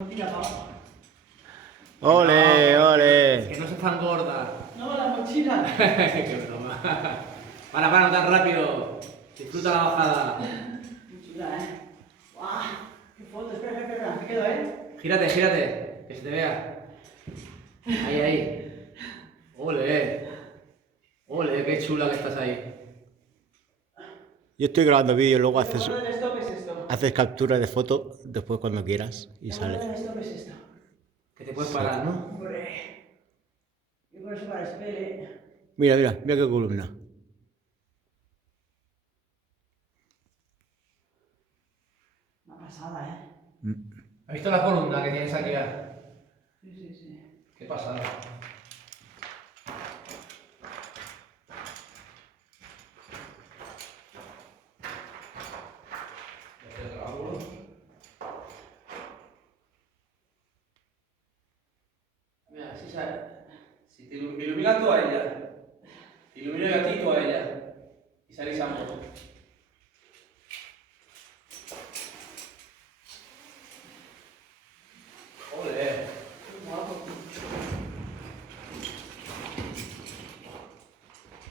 Ole, No, ole. que no seas tan gorda. No, la mochila. Qué broma. Para, no tan rápido. Disfruta la bajada. Muy chula, ¿eh? ¡Guau! ¡Qué foto! Espera. Me quedo, ¿eh? Gírate, que se te vea. Ahí. Ole, qué chula que estás ahí. Yo estoy grabando vídeo, luego ¿Qué foto de stop es esto? haces captura de foto después cuando quieras y ¿Qué foto sale. de stop es esto? Que te puedes Sí. parar, ¿no? Hombre. Y por eso para espere. Mira qué columna. Una pasada, ¿eh? ¿Has visto la columna que tienes aquí? Sí. Qué pasada. Mira, si te ilumina tú a ella, te ilumino yo a ti, tú a ella, y salís ambos.